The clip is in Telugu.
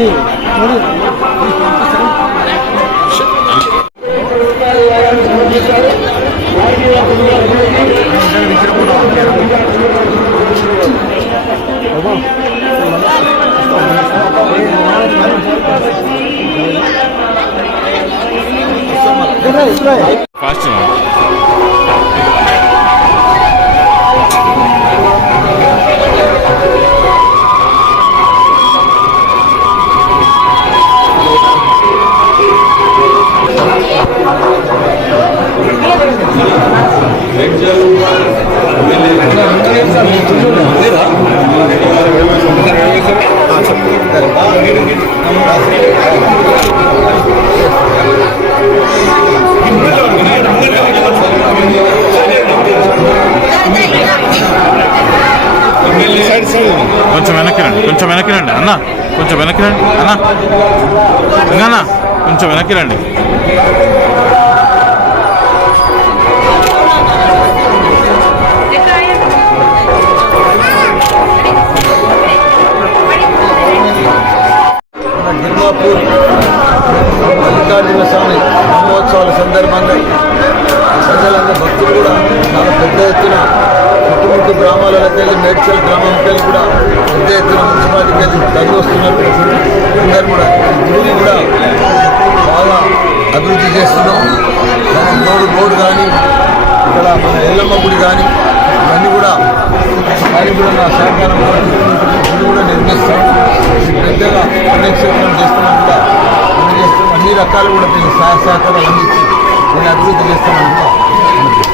అన్ని ನೋಡಿ కొంచెం వెనక్కి రండి కొంచెం వెనక్కి రండి. అన్న కొంచెం వెనక్కి రండి. అన్న ఇంకా అన్న కొంచెం వెనక్కి రండి. మల్లికార్జున స్వామి బ్రహ్మోత్సవాల సందర్భంగా ప్రజలందరూ భక్తులు కూడా చాలా పెద్ద ఎత్తున చుట్టుముట్టు గ్రామాలకు వెళ్ళి మేడ్చల్ గ్రామంకి వెళ్ళి కూడా పెద్ద ఎత్తున మున్సిపాలిటీకి వెళ్ళి తరలి వస్తున్నారు. అందరూ కూడా గుడిని కూడా బాగా అభివృద్ధి చేస్తున్నాం మన రోడ్డు రోడ్డు కానీ ఇక్కడ మన ఎల్లమ్మ గుడి కానీ ఇవన్నీ కూడా దానికి కూడా నా సహకారం కూడా గుడి కూడా నిర్మిస్తాం పెద్దగా అనేక రకాలు కూడా దీనికి సహాయ సహకారాలు అందించి నేను అభివృద్ధి చేస్తామని